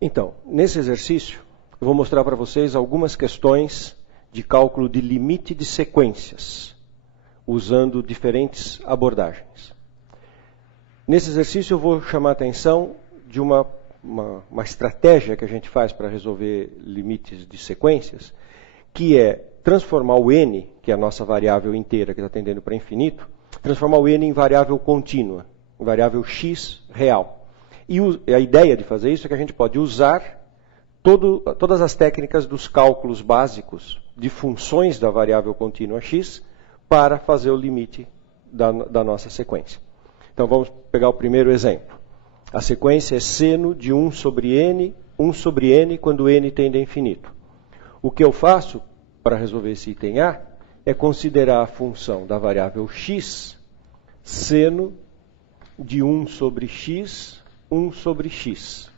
Então, nesse exercício, eu vou mostrar para vocês algumas questões de cálculo de limite de sequências, usando diferentes abordagens. Nesse exercício, eu vou chamar a atenção de uma estratégia que a gente faz para resolver limites de sequências, que é transformar o n, que é a nossa variável inteira que está tendendo para infinito, transformar o n em variável contínua, em variável x real. E a ideia de fazer isso é que a gente pode usar todas as técnicas dos cálculos básicos de funções da variável contínua x para fazer o limite da nossa sequência. Então vamos pegar o primeiro exemplo. A sequência é seno de 1 sobre n quando n tende a infinito. O que eu faço para resolver esse item A é considerar a função da variável x, seno de 1 sobre x, 1 sobre x.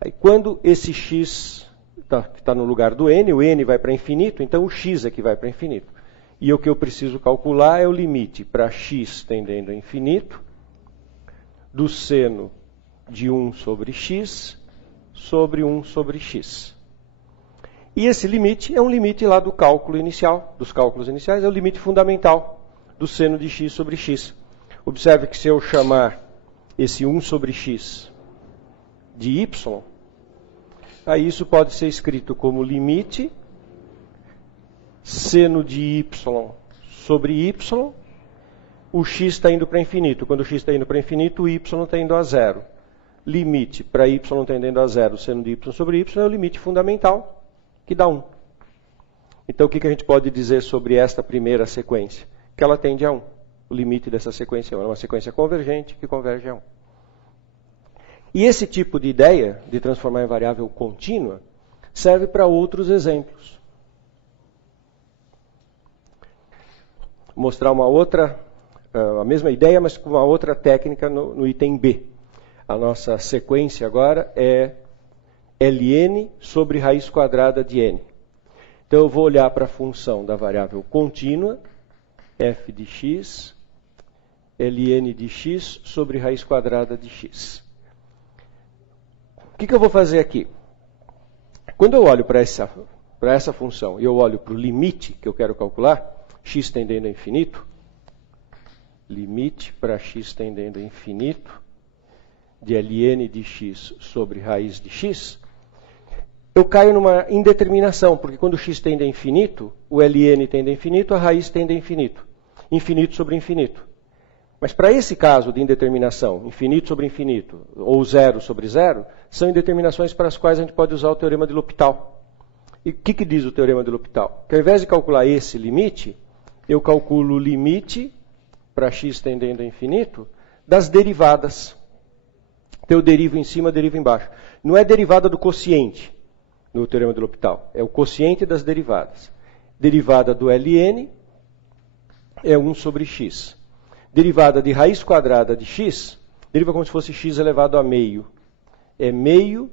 Aí, quando esse x está no lugar do n, o n vai para infinito, então o x é que vai para infinito. E o que eu preciso calcular é o limite para x tendendo a infinito, do seno de 1 sobre x sobre 1 sobre x. E esse limite é um limite lá do cálculo inicial, dos cálculos iniciais, é o limite fundamental do seno de x sobre x. Observe que se eu chamar esse 1 sobre x de y, aí isso pode ser escrito como limite seno de y sobre y, o x está indo para infinito. Quando o x está indo para infinito, o y está indo a zero. Limite para y tendendo a zero, seno de y sobre y, é o limite fundamental, que dá 1. Então, o que a gente pode dizer sobre esta primeira sequência? Que ela tende a 1. O limite dessa sequência é uma sequência convergente que converge a 1. E esse tipo de ideia, de transformar em variável contínua, serve para outros exemplos. Vou mostrar uma outra, a mesma ideia, mas com uma outra técnica no item B. A nossa sequência agora é ln sobre raiz quadrada de n. Então eu vou olhar para a função da variável contínua, f de x, ln de x sobre raiz quadrada de x. O que eu vou fazer aqui? Quando eu olho para essa função e eu olho para o limite que eu quero calcular, x tendendo a infinito, limite para x tendendo a infinito, de ln de x sobre raiz de x, eu caio numa indeterminação, porque quando o x tende a infinito, o ln tende a infinito, a raiz tende a infinito. Infinito sobre infinito. Mas para esse caso de indeterminação, infinito sobre infinito, ou zero sobre zero, são indeterminações para as quais a gente pode usar o teorema de L'Hopital. E o que diz o teorema de L'Hopital? Que ao invés de calcular esse limite, eu calculo o limite para x tendendo a infinito das derivadas. Então eu derivo em cima, derivo embaixo. Não é derivada do quociente no teorema de L'Hopital, é o quociente das derivadas. Derivada do ln é 1 sobre x. Derivada de raiz quadrada de x, deriva como se fosse x elevado a meio. É meio,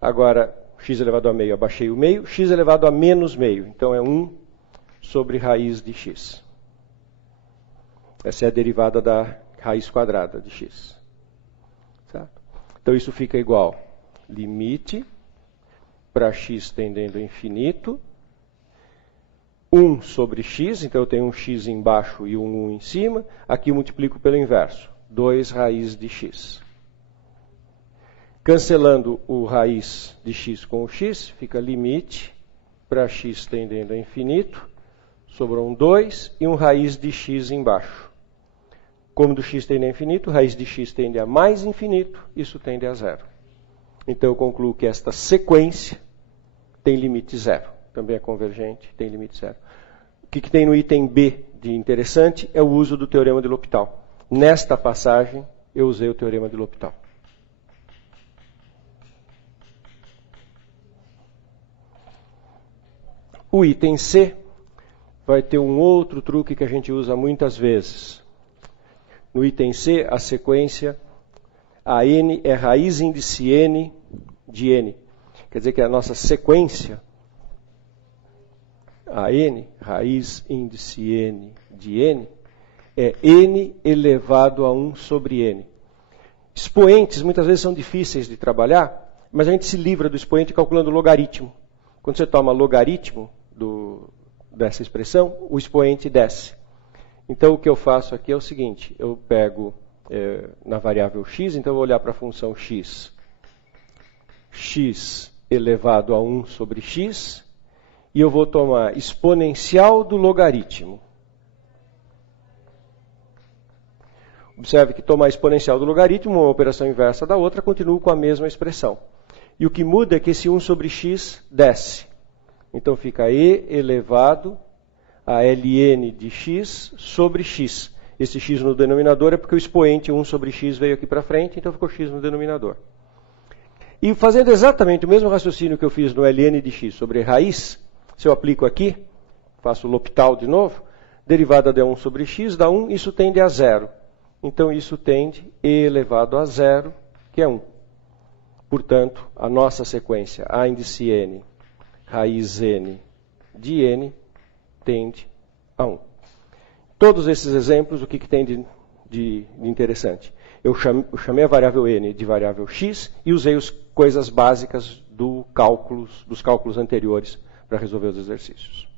agora x elevado a meio, abaixei o meio, x elevado a menos meio. Então é 1 sobre raiz de x. Essa é a derivada da raiz quadrada de x. Certo? Então isso fica igual limite para x tendendo a infinito, 1 sobre x, então eu tenho um x embaixo e um 1 em cima. Aqui eu multiplico pelo inverso, 2 raiz de x. Cancelando o raiz de x com o x, fica limite para x tendendo a infinito, sobrou um 2 e um raiz de x embaixo. Como do x tende a infinito, raiz de x tende a mais infinito, isso tende a zero. Então eu concluo que esta sequência tem limite zero. Também é convergente, tem limite zero. O que tem no item B de interessante é o uso do teorema de L'Hopital. Nesta passagem, eu usei o teorema de L'Hopital. O item C vai ter um outro truque que a gente usa muitas vezes. No item C, a sequência, a n é raiz índice n de n. Quer dizer que a nossa sequência, a n, raiz índice n de n, é n elevado a 1 sobre n. Expoentes muitas vezes são difíceis de trabalhar, mas a gente se livra do expoente calculando o logaritmo. Quando você toma logaritmo dessa expressão, o expoente desce. Então o que eu faço aqui é o seguinte, eu pego na variável x, então eu vou olhar para a função x elevado a 1 sobre x, e eu vou tomar exponencial do logaritmo. Observe que tomar exponencial do logaritmo, uma operação inversa da outra, continuo com a mesma expressão. E o que muda é que esse 1 sobre x desce. Então fica e elevado a ln de x sobre x. Esse x no denominador é porque o expoente 1 sobre x veio aqui para frente, então ficou x no denominador. E fazendo exatamente o mesmo raciocínio que eu fiz no ln de x sobre raiz, se eu aplico aqui, faço o L'Hopital de novo, derivada de 1 sobre x dá 1, isso tende a 0. Então isso tende e elevado a 0, que é 1. Portanto, a nossa sequência a índice n, raiz n de n, tende a 1. Todos esses exemplos, o que tem de interessante? Eu chamei a variável n de variável x e usei as coisas básicas dos cálculos anteriores para resolver os exercícios.